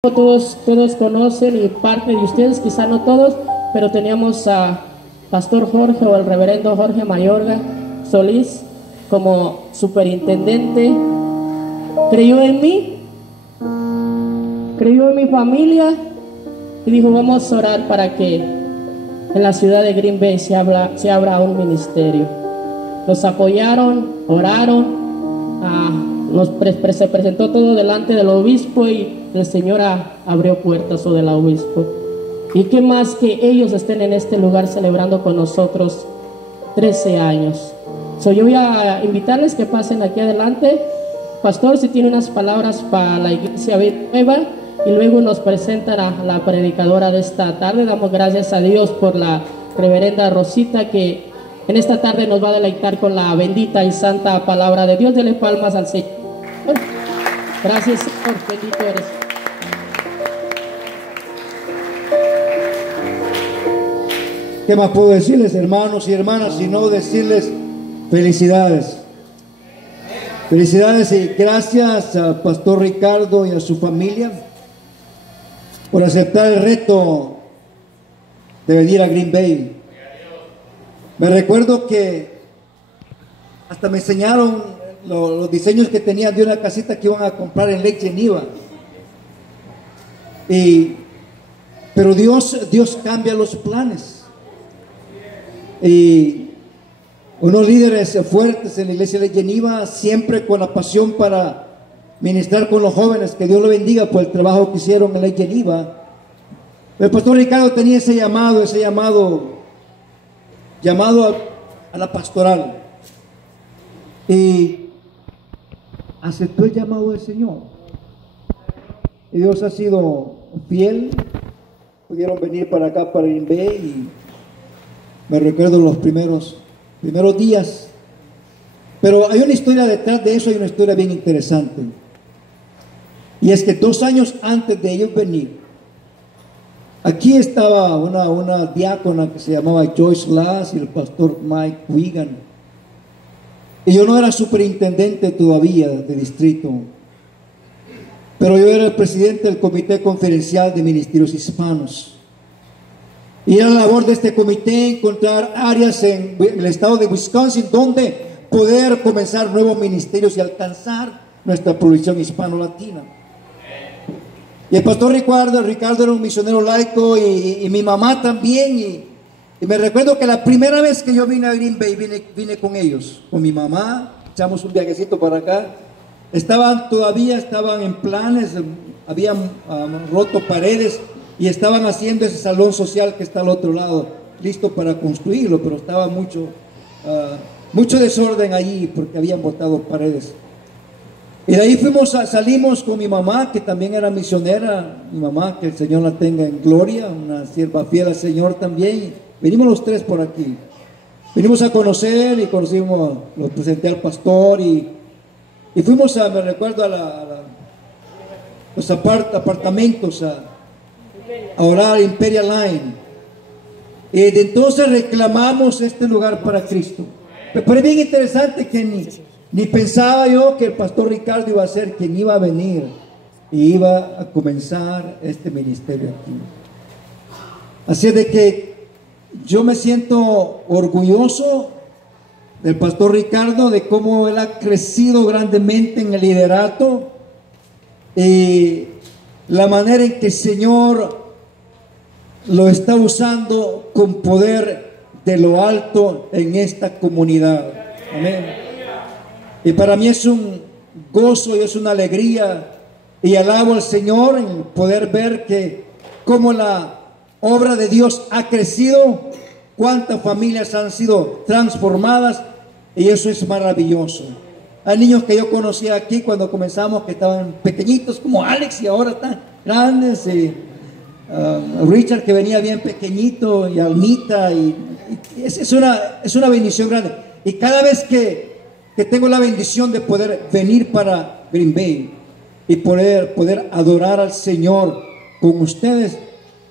Todos conocen y parte de ustedes, quizá no todos, pero teníamos a Pastor Jorge o el reverendo Jorge Mayorga Solís como superintendente. Creyó en mí, creyó en mi familia y dijo: vamos a orar para que en la ciudad de Green Bay se abra un ministerio. Nos apoyaron, oraron, se presentó todo delante del obispo y el Señor abrió puertas sobre el obispo. Y qué más que ellos estén en este lugar celebrando con nosotros 13 años. Yo voy a invitarles que pasen aquí adelante. Pastor, si tiene unas palabras para la iglesia nueva, y luego nos presentan a la predicadora de esta tarde. Damos gracias a Dios por la reverenda Rosita, que en esta tarde nos va a deleitar con la bendita y santa palabra de Dios. Dele palmas al Señor. Gracias, Señor, bendito eres. ¿Qué más puedo decirles, hermanos y hermanas, sino decirles felicidades? Felicidades y gracias al Pastor Ricardo y a su familia por aceptar el reto de venir a Green Bay. Me recuerdo que hasta me enseñaron los diseños que tenían de una casita que iban a comprar en Lake Geneva. Pero Dios cambia los planes. Y unos líderes fuertes en la iglesia de Geneva, siempre con la pasión para ministrar con los jóvenes, que Dios lo bendiga por el trabajo que hicieron en la Geneva. El pastor Ricardo tenía ese llamado a la pastoral, y aceptó el llamado del Señor, y Dios ha sido fiel. Pudieron venir para acá, para Green Bay, y me recuerdo los primeros días. Pero hay una historia detrás de eso, hay una historia bien interesante. Y es que 2 años antes de ellos venir, aquí estaba una diácona que se llamaba Joyce Lass y el pastor Mike Wigan. Y yo no era superintendente todavía de distrito, pero yo era el presidente del Comité Conferencial de Ministerios Hispanos. Y era la labor de este comité encontrar áreas en el estado de Wisconsin donde poder comenzar nuevos ministerios y alcanzar nuestra población hispano-latina. Y el pastor Ricardo era un misionero laico, y mi mamá también. Y me recuerdo que la primera vez que yo vine a Green Bay, vine con ellos, con mi mamá. Echamos un viajecito para acá. Todavía estaban en planes, habían roto paredes y estaban haciendo ese salón social que está al otro lado, listo para construirlo, pero estaba mucho desorden allí porque habían botado paredes. Y de ahí salimos con mi mamá, que también era misionera. Mi mamá, que el Señor la tenga en gloria, una sierva fiel al Señor también. Venimos los 3 por aquí. Venimos a conocer y lo presenté al pastor, y fuimos me recuerdo a los apartamentos a orar, Imperial Line. Y de entonces reclamamos este lugar para Cristo. Pero es bien interesante que ni pensaba yo que el pastor Ricardo iba a ser quien iba a venir y iba a comenzar este ministerio aquí. Así es de que yo me siento orgulloso del pastor Ricardo, de cómo él ha crecido grandemente en el liderato, y la manera en que el Señor lo está usando con poder de lo alto en esta comunidad. Amén. Y para mí es un gozo y es una alegría, y alabo al Señor en poder ver que cómo la obra de Dios ha crecido, cuántas familias han sido transformadas, y eso es maravilloso. Hay niños que yo conocía aquí cuando comenzamos que estaban pequeñitos como Alex, y ahora están grandes, y Richard, que venía bien pequeñito, y Almita, y es una bendición grande. Y cada vez que tengo la bendición de poder venir para Green Bay y poder adorar al Señor con ustedes,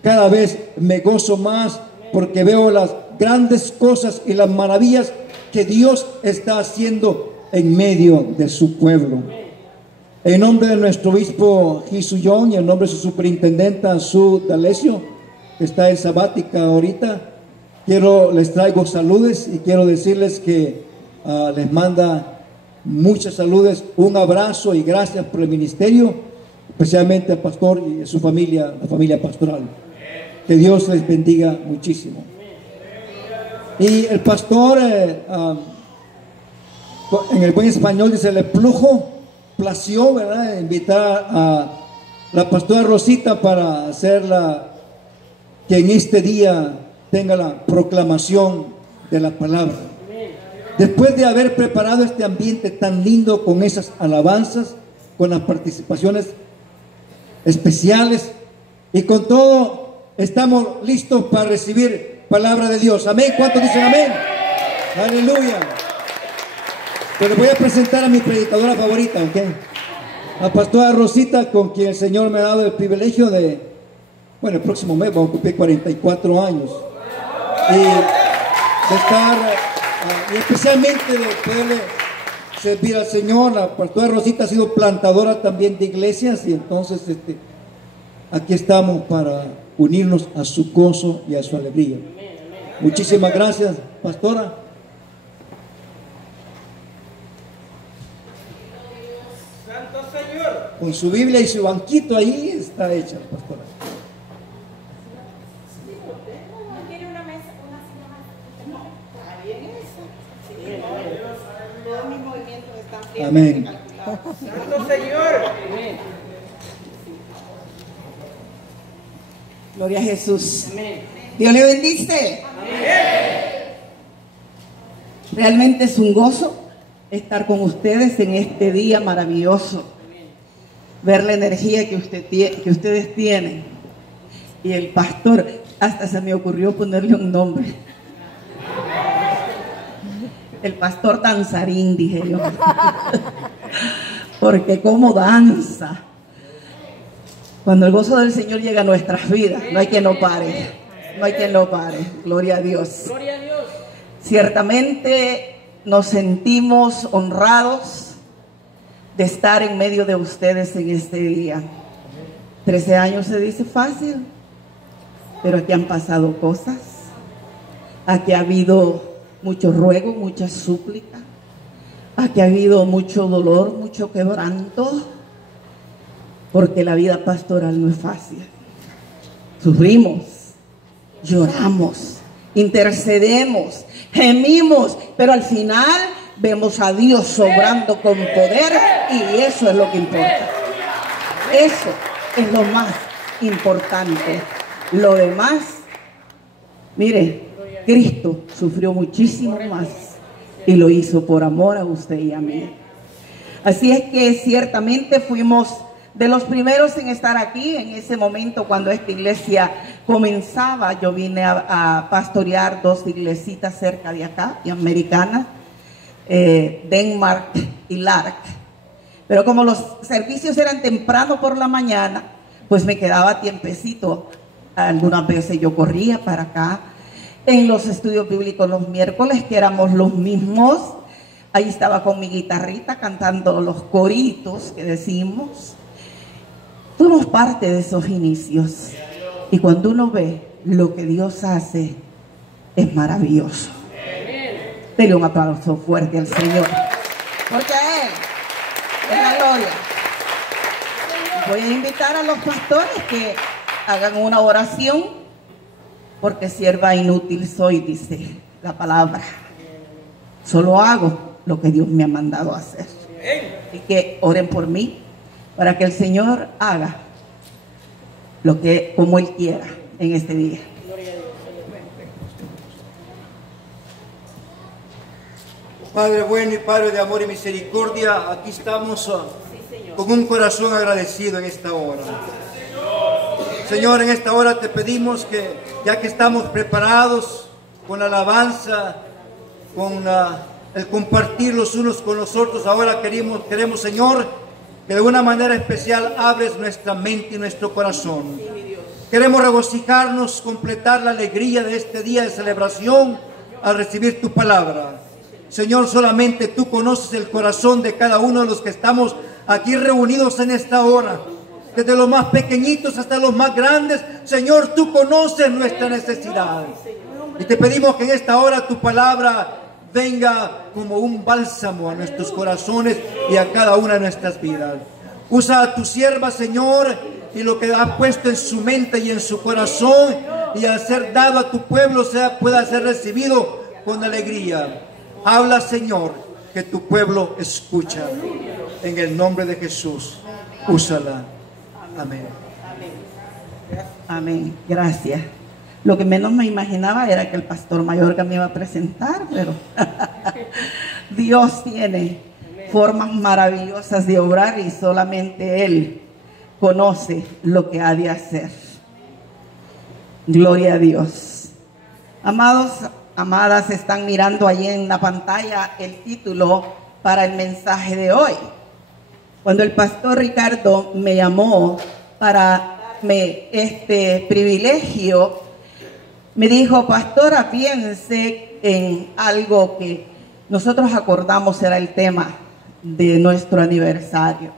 cada vez me gozo más, porque veo las grandes cosas y las maravillas que Dios está haciendo en medio de su pueblo. En nombre de nuestro obispo Jesuyón y en nombre de su superintendenta Su D'Alessio, que está en sabática ahorita, les traigo saludes y quiero decirles que les manda muchas saludes, un abrazo y gracias por el ministerio, especialmente al pastor y a su familia, la familia pastoral. Que Dios les bendiga muchísimo. Y el pastor, en el buen español dice, le plació, ¿verdad?, invitar a la pastora Rosita para hacerla, que en este día tenga la proclamación de la palabra. Después de haber preparado este ambiente tan lindo con esas alabanzas, con las participaciones especiales y con todo, estamos listos para recibir palabra de Dios. Amén. ¿Cuántos dicen amén? Aleluya. Pero voy a presentar a mi predicadora favorita, ¿ok? La pastora Rosita, con quien el Señor me ha dado el privilegio de, bueno, el próximo mes vamos a cumplir 44 años. Y de estar, y especialmente de poderle servir al Señor. La pastora Rosita ha sido plantadora también de iglesias y entonces aquí estamos para unirnos a su gozo y a su alegría. Muchísimas gracias, pastora. Santo Señor. Con su Biblia y su banquito ahí está hecha, pastora. ¿No quiere una mesa, una silla más? Está bien eso. Sí, todos mis movimientos están bien Amén. calculados. Santo Señor. Gloria a Jesús. Dios le bendice. Realmente es un gozo estar con ustedes en este día maravilloso. Ver la energía que ustedes tienen. Y el pastor, hasta se me ocurrió ponerle un nombre. El pastor danzarín, dije yo. Porque como danza. Cuando el gozo del Señor llega a nuestras vidas, no hay quien no pare. No hay quien no pare. Gloria a Dios. Gloria a Dios. Ciertamente nos sentimos honrados de estar en medio de ustedes en este día. 13 años se dice fácil, pero aquí han pasado cosas. Aquí ha habido mucho ruego, mucha súplica. Aquí ha habido mucho dolor, mucho quebranto, porque la vida pastoral no es fácil. Sufrimos, lloramos, intercedemos, gemimos, pero al final vemos a Dios sobrando con poder y eso es lo que importa. Eso es lo más importante. Lo demás, mire, Cristo sufrió muchísimo más y lo hizo por amor a usted y a mí. Así es que ciertamente fuimos de los primeros en estar aquí. En ese momento, cuando esta iglesia comenzaba, yo vine a pastorear 2 iglesitas cerca de acá, y americanas, Denmark y Lark. Pero como los servicios eran temprano por la mañana, pues me quedaba tiempecito. Algunas veces yo corría para acá. En los estudios bíblicos los miércoles, que éramos los mismos, ahí estaba con mi guitarrita cantando los coritos que decimos. Fuimos parte de esos inicios. Y cuando uno ve lo que Dios hace, es maravilloso. Dele un aplauso fuerte al Señor. Porque a Él es la gloria. Voy a invitar a los pastores que hagan una oración, porque sierva inútil soy, dice la palabra. Solo hago lo que Dios me ha mandado a hacer. Y que oren por mí, para que el Señor haga lo que, como Él quiera en este día. Padre bueno y Padre de amor y misericordia, aquí estamos con un corazón agradecido en esta hora. Señor, en esta hora te pedimos que, ya que estamos preparados con la alabanza, con el compartir los unos con los otros, ahora queremos, Señor, que de una manera especial abres nuestra mente y nuestro corazón. Queremos regocijarnos, completar la alegría de este día de celebración al recibir tu palabra. Señor, solamente tú conoces el corazón de cada uno de los que estamos aquí reunidos en esta hora, desde los más pequeñitos hasta los más grandes. Señor, tú conoces nuestra necesidad. Y te pedimos que en esta hora tu palabra venga como un bálsamo a nuestros corazones y a cada una de nuestras vidas. Usa a tu sierva, Señor, y lo que ha puesto en su mente y en su corazón, y al ser dado a tu pueblo pueda ser recibido con alegría. Habla, Señor, que tu pueblo escucha. En el nombre de Jesús, úsala. Amén. Amén. Gracias. Lo que menos me imaginaba era que el pastor Mayorga me iba a presentar, pero Dios tiene formas maravillosas de obrar y solamente Él conoce lo que ha de hacer. Gloria a Dios. Amados, amadas, están mirando allí en la pantalla el título para el mensaje de hoy. Cuando el pastor Ricardo me llamó para este privilegio, me dijo: pastora, piense en algo que nosotros acordamos era el tema de nuestro aniversario,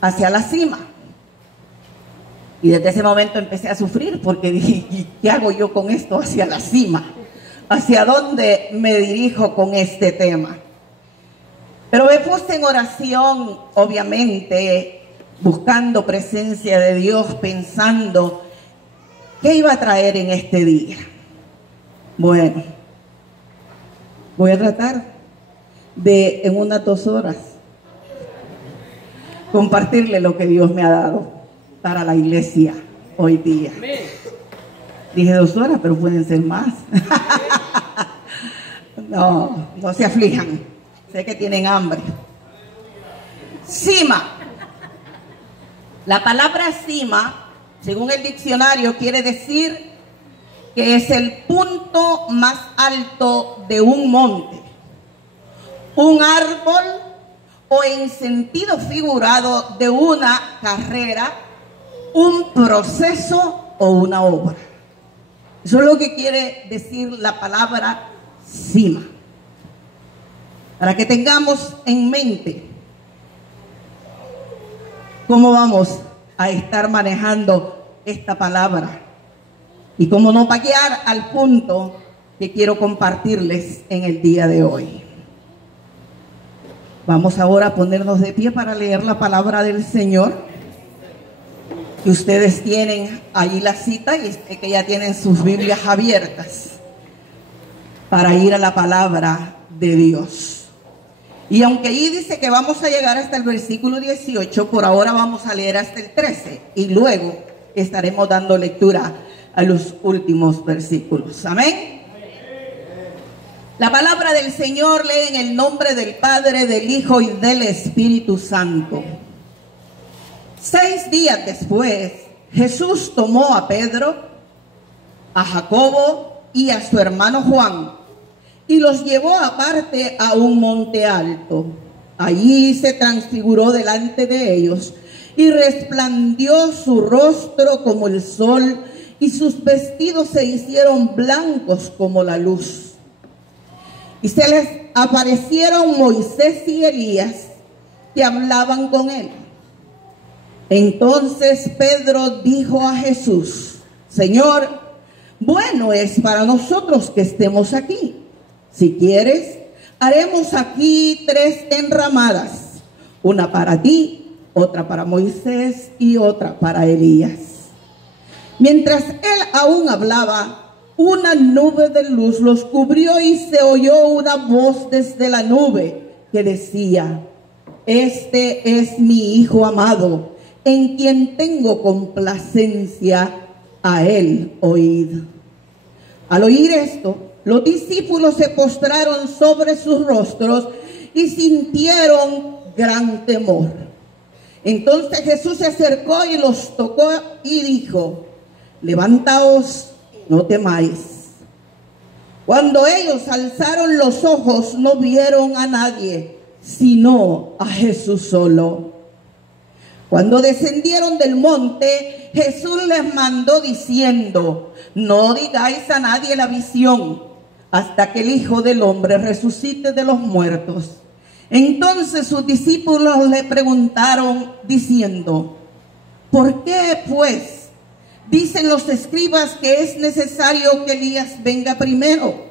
hacia la cima. Y desde ese momento empecé a sufrir, porque dije: ¿y qué hago yo con esto hacia la cima? ¿Hacia dónde me dirijo con este tema? Pero me puse en oración, obviamente, buscando presencia de Dios, pensando qué iba a traer en este día. Bueno, voy a tratar de, en unas 2 horas, compartirle lo que Dios me ha dado para la iglesia hoy día. Dije 2 horas, pero pueden ser más. No se aflijan. Sé que tienen hambre. Cima. La palabra cima, según el diccionario, quiere decir que es el punto más alto de un monte, un árbol, o en sentido figurado de una carrera, un proceso o una obra. Eso es lo que quiere decir la palabra cima. Para que tengamos en mente cómo vamos a estar manejando esta palabra y cómo no vaguear al punto que quiero compartirles en el día de hoy. Vamos ahora a ponernos de pie para leer la palabra del Señor. Que ustedes tienen ahí la cita y que ya tienen sus Biblias abiertas para ir a la palabra de Dios. Y aunque ahí dice que vamos a llegar hasta el versículo 18, por ahora vamos a leer hasta el 13 y luego estaremos dando lectura a los últimos versículos. Amén. La palabra del Señor lee en el nombre del Padre, del Hijo y del Espíritu Santo. 6 días después, Jesús tomó a Pedro, a Jacobo y a su hermano Juan, y los llevó aparte a un monte alto. Allí se transfiguró delante de ellos, y resplandeció su rostro como el sol, y sus vestidos se hicieron blancos como la luz. Y se les aparecieron Moisés y Elías, que hablaban con él. Entonces Pedro dijo a Jesús: Señor, bueno es para nosotros que estemos aquí. Si quieres, haremos aquí 3 enramadas, una para ti, otra para Moisés y otra para Elías. Mientras él aún hablaba, una nube de luz los cubrió y se oyó una voz desde la nube que decía: Este es mi Hijo amado, en quien tengo complacencia, a él oíd. Al oír esto, los discípulos se postraron sobre sus rostros y sintieron gran temor. Entonces Jesús se acercó y los tocó y dijo: Levantaos, no temáis. Cuando ellos alzaron los ojos, no vieron a nadie, sino a Jesús solo. Cuando descendieron del monte, Jesús les mandó diciendo: No digáis a nadie la visión, hasta que el Hijo del Hombre resucite de los muertos. Entonces sus discípulos le preguntaron diciendo: ¿por qué pues dicen los escribas que es necesario que Elías venga primero?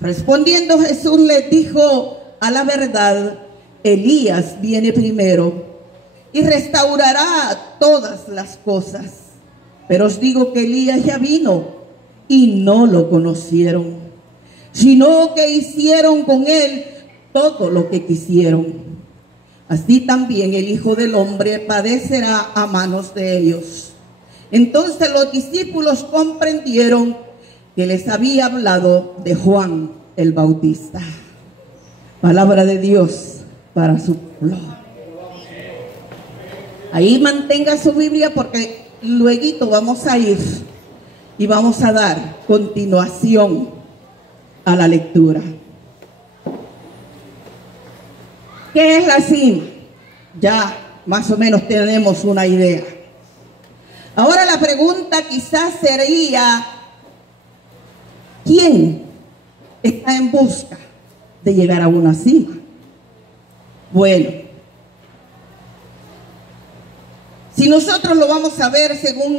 Respondiendo Jesús les dijo: a la verdad, Elías viene primero y restaurará todas las cosas. Pero os digo que Elías ya vino y no lo conocieron, sino que hicieron con él todo lo que quisieron. Así también el Hijo del Hombre padecerá a manos de ellos. Entonces los discípulos comprendieron que les había hablado de Juan el Bautista. Palabra de Dios para su pueblo. Ahí mantenga su Biblia porque luego vamos a ir y vamos a dar continuación a la lectura. ¿Qué es la cima? Ya más o menos tenemos una idea. Ahora la pregunta quizás sería: ¿quién está en busca de llegar a una cima? Bueno, si nosotros lo vamos a ver según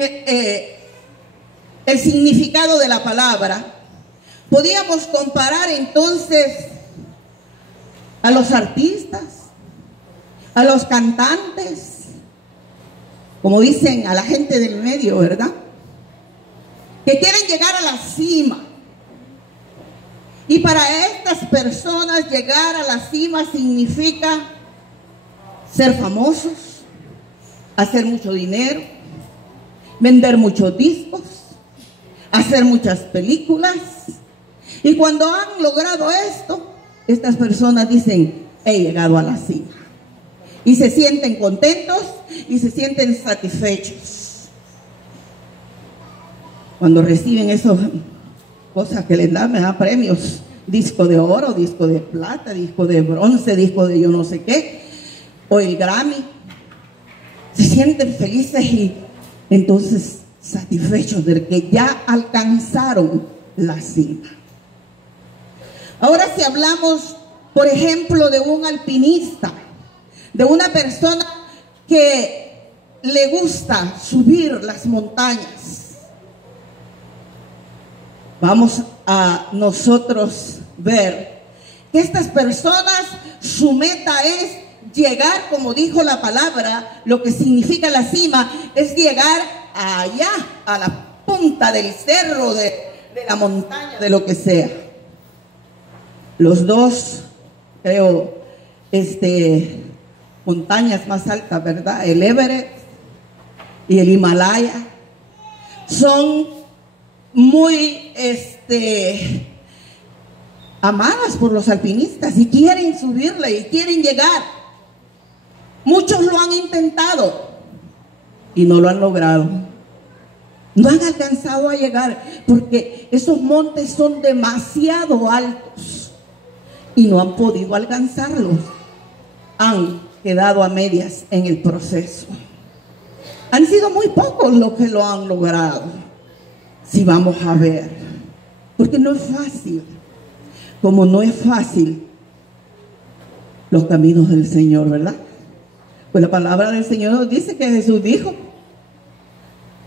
el significado de la palabra, podríamos comparar entonces a los artistas, a los cantantes, como dicen, a la gente del medio, ¿verdad? Que quieren llegar a la cima. Y para estas personas llegar a la cima significa ser famosos, hacer mucho dinero, vender muchos discos, hacer muchas películas. Y cuando han logrado esto, estas personas dicen: he llegado a la cima. Y se sienten contentos y se sienten satisfechos. Cuando reciben esas cosas que les dan, me dan premios, disco de oro, disco de plata, disco de bronce, disco de yo no sé qué, o el Grammy, se sienten felices y entonces satisfechos de que ya alcanzaron la cima. Ahora, si hablamos, por ejemplo, de un alpinista, de una persona que le gusta subir las montañas, vamos a nosotros ver que estas personas, su meta es llegar, como dijo la palabra, lo que significa la cima, es llegar allá, a la punta del cerro, de la montaña, de lo que sea. Los dos, creo, montañas más altas, ¿verdad? El Everest y el Himalaya son muy amadas por los alpinistas y quieren subirla y quieren llegar. Muchos lo han intentado y no lo han logrado. No han alcanzado a llegar porque esos montes son demasiado altos y no han podido alcanzarlos. Han quedado a medias en el proceso. Han sido muy pocos los que lo han logrado. Si vamos a ver, porque no es fácil, como no es fácil los caminos del Señor, ¿verdad? Pues la palabra del Señor nos dice que Jesús dijo,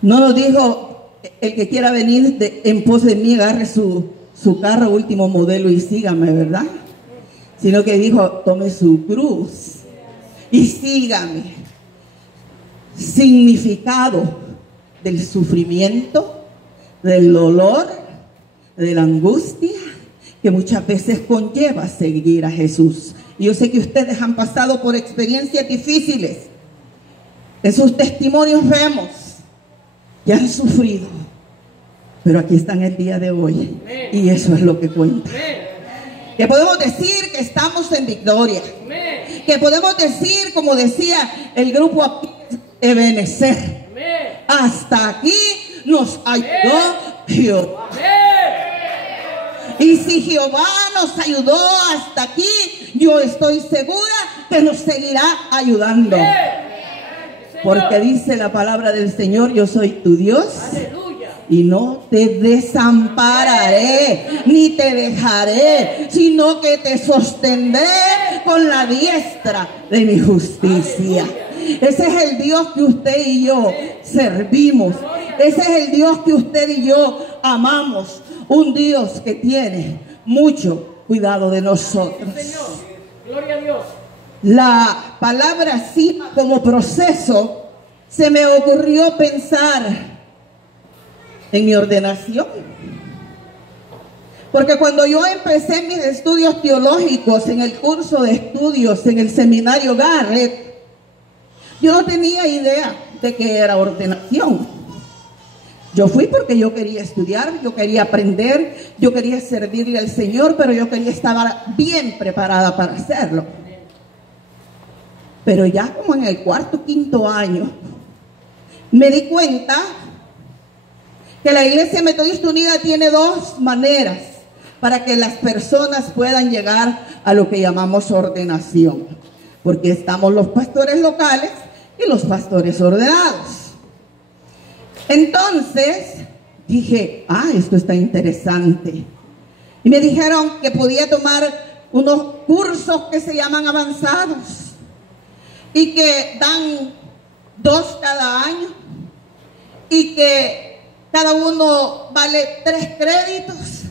no nos dijo: el que quiera venir en pos de mí, agarre su carro último modelo y sígame, ¿verdad? Sino que dijo: tome su cruz y sígame. Significado del sufrimiento, del dolor, de la angustia que muchas veces conlleva seguir a Jesús. Y yo sé que ustedes han pasado por experiencias difíciles. En sus testimonios vemos que han sufrido, pero aquí están el día de hoy. Y eso es lo que cuenta. Que podemos decir que estamos en victoria. Que podemos decir, como decía el grupo aquí, Ebenezer, hasta aquí nos ayudó Jehová. Y si Jehová nos ayudó hasta aquí, yo estoy segura que nos seguirá ayudando. Porque dice la palabra del Señor: yo soy tu Dios y no te desampararé ni te dejaré, sino que te sostendré con la diestra de mi justicia. Ese es el Dios que usted y yo servimos. Ese es el Dios que usted y yo amamos. Un Dios que tiene mucho cuidado de nosotros. Gloria a Dios. La palabra sí como proceso, se me ocurrió pensar en mi ordenación. Porque cuando yo empecé mis estudios teológicos en el curso de estudios en el seminario Garrett, yo no tenía idea de qué era ordenación. Yo fui porque yo quería estudiar, yo quería aprender, yo quería servirle al Señor, pero yo quería estar bien preparada para hacerlo. Pero ya como en el cuarto o quinto año, me di cuenta que la Iglesia Metodista Unida tiene dos maneras para que las personas puedan llegar a lo que llamamos ordenación. Porque estamos los pastores locales y los pastores ordenados. Entonces dije, esto está interesante. Y me dijeron que podía tomar unos cursos que se llaman avanzados y que dan 2 cada año y que cada uno vale 3 créditos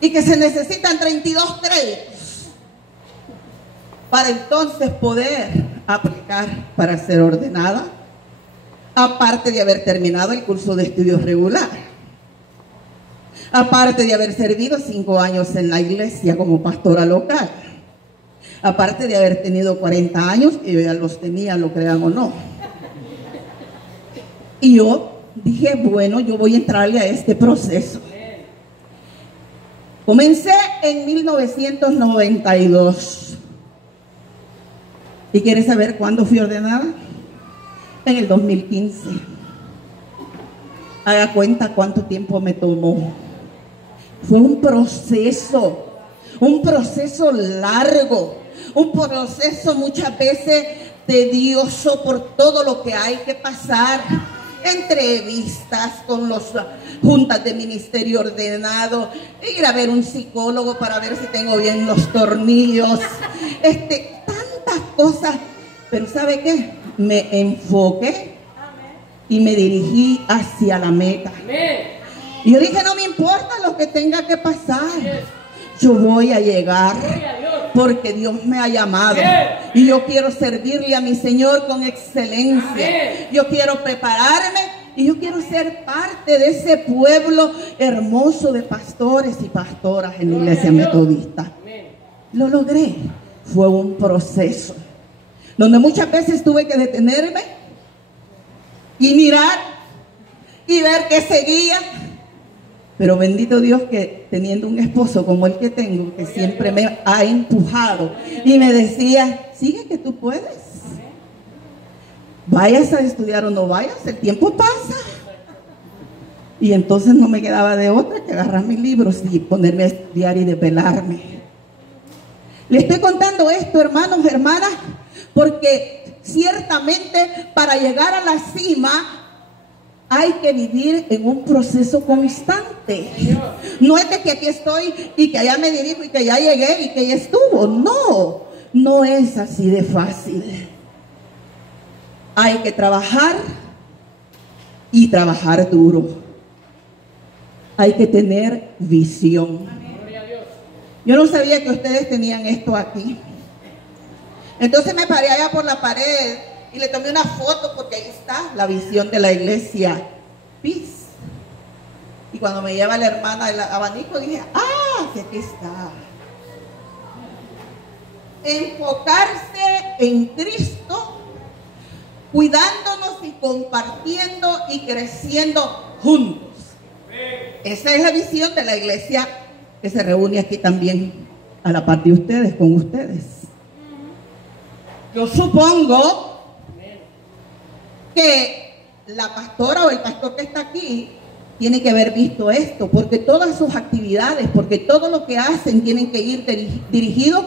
y que se necesitan 32 créditos para entonces poder aplicar para ser ordenada, aparte de haber terminado el curso de estudios regular, aparte de haber servido 5 años en la iglesia como pastora local, aparte de haber tenido 40 años, que yo ya los tenía, lo crean o no. Y yo dije, bueno, yo voy a entrarle a este proceso. Comencé en 1992. ¿Y quieres saber cuándo fui ordenada? En el 2015. Haga cuenta cuánto tiempo me tomó. Fue un proceso largo, un proceso muchas veces tedioso por todo lo que hay que pasar. Entrevistas con las juntas de ministerio ordenado, ir a ver un psicólogo para ver si tengo bien los tornillos, tantas cosas. Pero ¿sabe qué? Me enfoqué y me dirigí hacia la meta. Y yo dije, no me importa lo que tenga que pasar, yo voy a llegar porque Dios me ha llamado y yo quiero servirle a mi Señor con excelencia. Yo quiero prepararme y yo quiero ser parte de ese pueblo hermoso de pastores y pastoras en la iglesia metodista. Lo logré. Fue un proceso donde muchas veces tuve que detenerme y mirar y ver que seguía. Pero bendito Dios que teniendo un esposo como el que tengo, que siempre me ha empujado y me decía, sigue que tú puedes. Vayas a estudiar o no vayas, el tiempo pasa. Y entonces no me quedaba de otra que agarrar mis libros y ponerme a estudiar y desvelarme. Le estoy contando esto, hermanos, hermanas, porque ciertamente para llegar a la cima hay que vivir en un proceso constante. No es de que aquí estoy y que allá me dirijo y que ya llegué y que ya estuvo. No, no es así de fácil. Hay que trabajar y trabajar duro. Hay que tener visión. Yo no sabía que ustedes tenían esto aquí. Entonces me paré allá por la pared y le tomé una foto porque ahí está la visión de la iglesia Peace. Y cuando me lleva la hermana el abanico dije, sí, aquí está. Enfocarse en Cristo, cuidándonos y compartiendo y creciendo juntos. Esa es la visión de la iglesia que se reúne aquí también a la par de ustedes, con ustedes. Yo supongo que la pastora o el pastor que está aquí tiene que haber visto esto, porque todas sus actividades, porque todo lo que hacen tienen que ir dirigido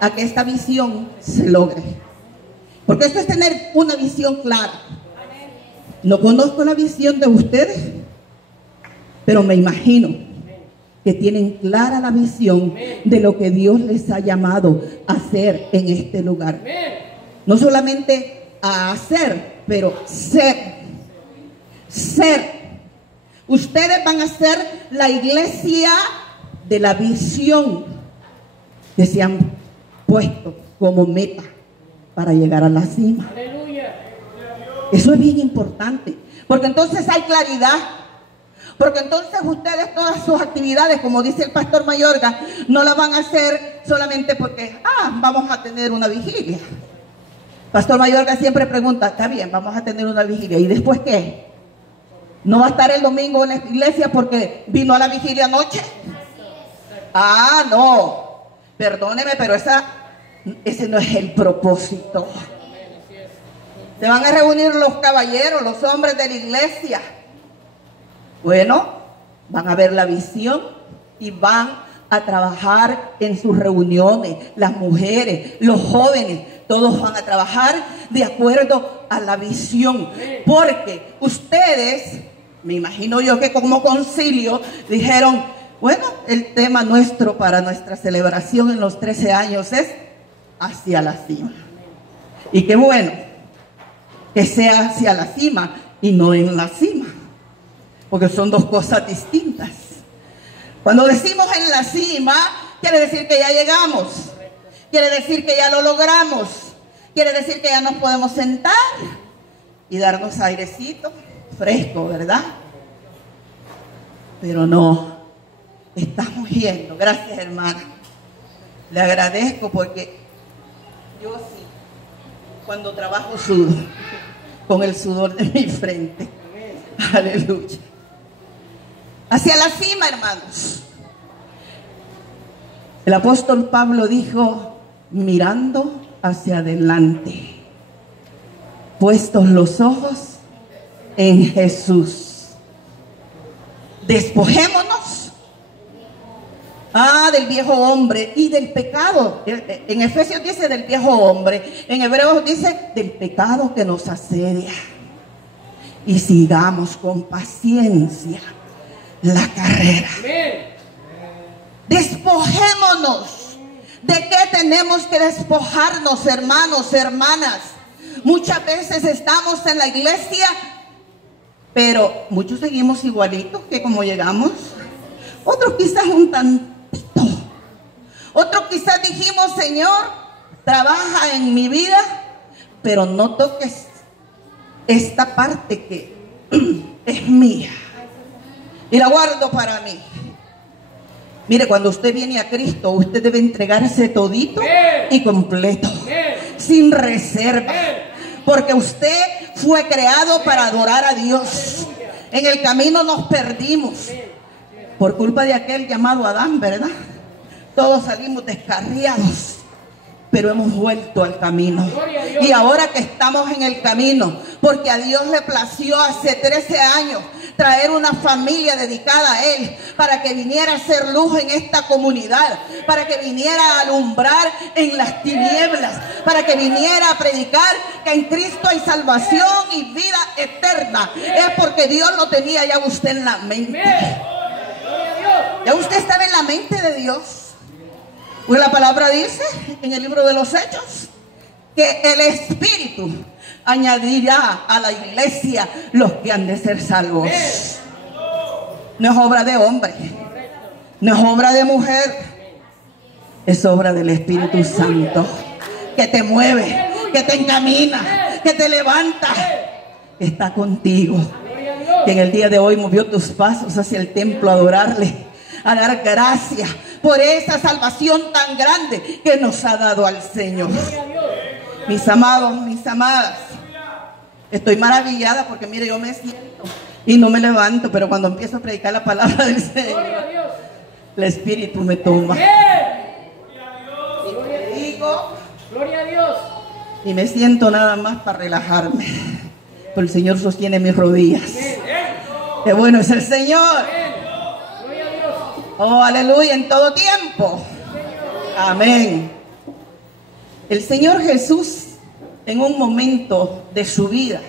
a que esta visión se logre. Porque esto es tener una visión clara. No conozco la visión de ustedes, pero me imagino que tienen clara la visión de lo que Dios les ha llamado a hacer en este lugar. No solamente a hacer, pero ser. Ustedes van a ser la iglesia de la visión que se han puesto como meta para llegar a la cima. Eso es bien importante, porque entonces hay claridad. Porque entonces ustedes todas sus actividades, como dice el pastor Mayorga, no las van a hacer solamente porque, vamos a tener una vigilia. Pastor Mayorga siempre pregunta, está bien, vamos a tener una vigilia, ¿y después qué? ¿No va a estar el domingo en la iglesia porque vino a la vigilia anoche? No, perdóneme, pero ese no es el propósito. Se van a reunir los caballeros, los hombres de la iglesia. Bueno, van a ver la visión y van a trabajar en sus reuniones. Las mujeres, los jóvenes, todos van a trabajar de acuerdo a la visión. Porque ustedes, me imagino yo que como concilio, dijeron, bueno, el tema nuestro para nuestra celebración en los 13 años es hacia la cima. Y qué bueno que sea hacia la cima y no en la cima, porque son dos cosas distintas. Cuando decimos en la cima, quiere decir que ya llegamos, quiere decir que ya lo logramos, quiere decir que ya nos podemos sentar y darnos airecito fresco, ¿verdad? Pero no, estamos yendo. Gracias, hermana, le agradezco, porque yo sí, cuando trabajo sudo con el sudor de mi frente. Aleluya. Hacia la cima, hermanos. El apóstol Pablo dijo, mirando hacia adelante, puestos los ojos en Jesús. Despojémonos del viejo hombre y del pecado. En Efesios dice del viejo hombre, en Hebreos dice del pecado que nos asedia, y sigamos con paciencia la carrera. Despojémonos. ¿De qué tenemos que despojarnos, hermanos, hermanas? Muchas veces estamos en la iglesia, pero muchos seguimos igualitos que como llegamos. Otros quizás un tantito. Otros quizás dijimos, Señor, trabaja en mi vida, pero no toques esta parte que es mía y la guardo para mí. Mire, cuando usted viene a Cristo, usted debe entregarse todito y completo, sin reserva, porque usted fue creado para adorar a Dios. En el camino nos perdimos por culpa de aquel llamado Adán, ¿verdad? Todos salimos descarriados, pero hemos vuelto al camino. Y ahora que estamos en el camino, porque a Dios le plació hace 13 años traer una familia dedicada a Él, para que viniera a hacer luz en esta comunidad, para que viniera a alumbrar en las tinieblas, para que viniera a predicar que en Cristo hay salvación y vida eterna. Es porque Dios lo tenía ya usted en la mente. Ya usted estaba en la mente de Dios. Pues la palabra dice en el libro de los Hechos que el Espíritu añadirá a la iglesia los que han de ser salvos. No es obra de hombre, no es obra de mujer, es obra del Espíritu Santo, que te mueve, que te encamina, que te levanta, que está contigo, que en el día de hoy movió tus pasos hacia el templo a adorarle, a dar gracias por esa salvación tan grande que nos ha dado al Señor. Mis amados, mis amadas, estoy maravillada porque mire, yo me siento y no me levanto, pero cuando empiezo a predicar la palabra del Señor, el Espíritu me toma. Y digo, gloria a Dios. Y me siento nada más para relajarme, porque el Señor sostiene mis rodillas. Qué bueno es el Señor. Oh, aleluya, en todo tiempo. Amén. El Señor Jesús, en un momento de su vida,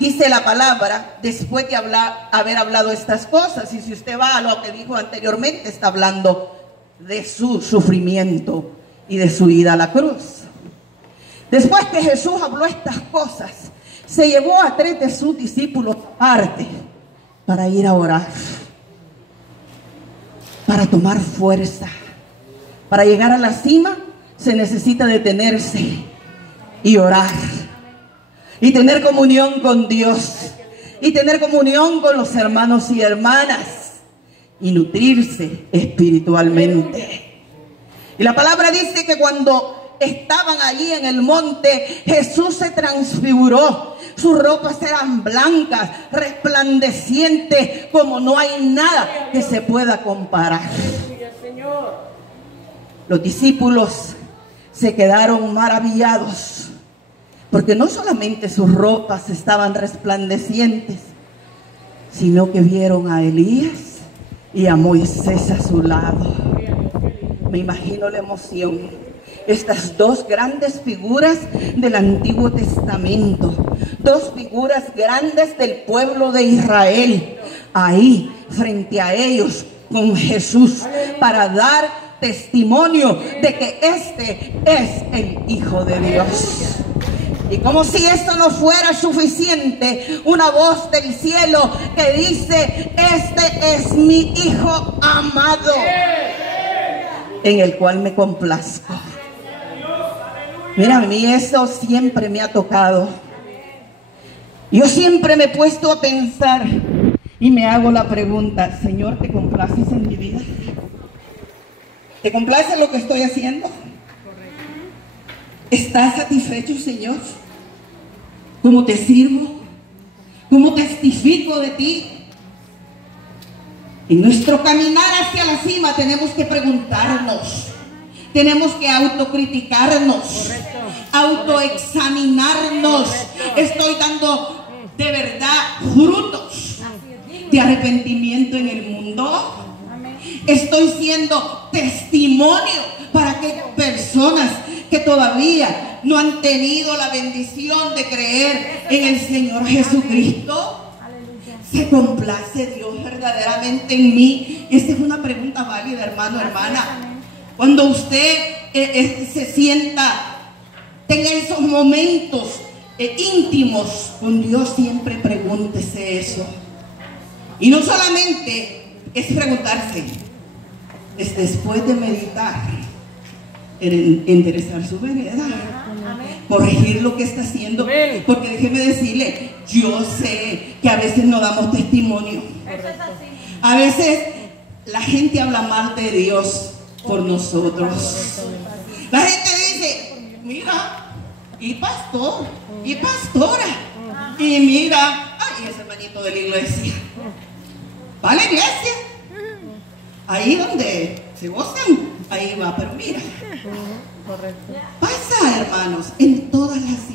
dice la palabra, después de haber hablado estas cosas, y si usted va a lo que dijo anteriormente, está hablando de su sufrimiento y de su ida a la cruz. Después que Jesús habló estas cosas, se llevó a 3 de sus discípulos aparte para ir a orar, para tomar fuerza. Para llegar a la cima se necesita detenerse y orar, y tener comunión con Dios, y tener comunión con los hermanos y hermanas, y nutrirse espiritualmente. Y la palabra dice que cuando estaban allí en el monte, Jesús se transfiguró. Sus ropas eran blancas, resplandecientes, como no hay nada que se pueda comparar. Los discípulos se quedaron maravillados, porque no solamente sus ropas estaban resplandecientes, sino que vieron a Elías y a Moisés a su lado. Me imagino la emoción. Estas 2 grandes figuras del Antiguo Testamento, 2 figuras grandes del pueblo de Israel, ahí frente a ellos con Jesús, para dar testimonio de que este es el Hijo de Dios. Y como si esto no fuera suficiente, una voz del cielo que dice: este es mi Hijo amado, en el cual me complazco. Mira, a mí eso siempre me ha tocado. Yo siempre me he puesto a pensar y me hago la pregunta: Señor, ¿te complaces en mi vida? ¿Te complace lo que estoy haciendo? ¿Estás satisfecho, Señor? ¿Cómo te sirvo? ¿Cómo testifico de ti? En nuestro caminar hacia la cima tenemos que preguntarnos, tenemos que autocriticarnos, autoexaminarnos. Estoy dando de verdad frutos de arrepentimiento en el mundo. Estoy siendo testimonio para aquellas personas que todavía no han tenido la bendición de creer en el Señor Jesucristo. ¿Se complace Dios verdaderamente en mí? Esta es una pregunta válida, hermano, hermana. Cuando usted se sienta, tenga esos momentos íntimos con Dios, siempre pregúntese eso. Y no solamente es preguntarse, es después de meditar, enderezar su vereda, corregir lo que está haciendo. Porque déjeme decirle, yo sé que a veces no damos testimonio. A veces la gente habla mal de Dios por nosotros. La gente dice: mira, y pastor, y pastora, y mira, ay, ese hermanito de la iglesia. ¿Va a la iglesia? Ahí donde se gozan, ahí va, pero mira. Pasa, hermanos, en todas las iglesias.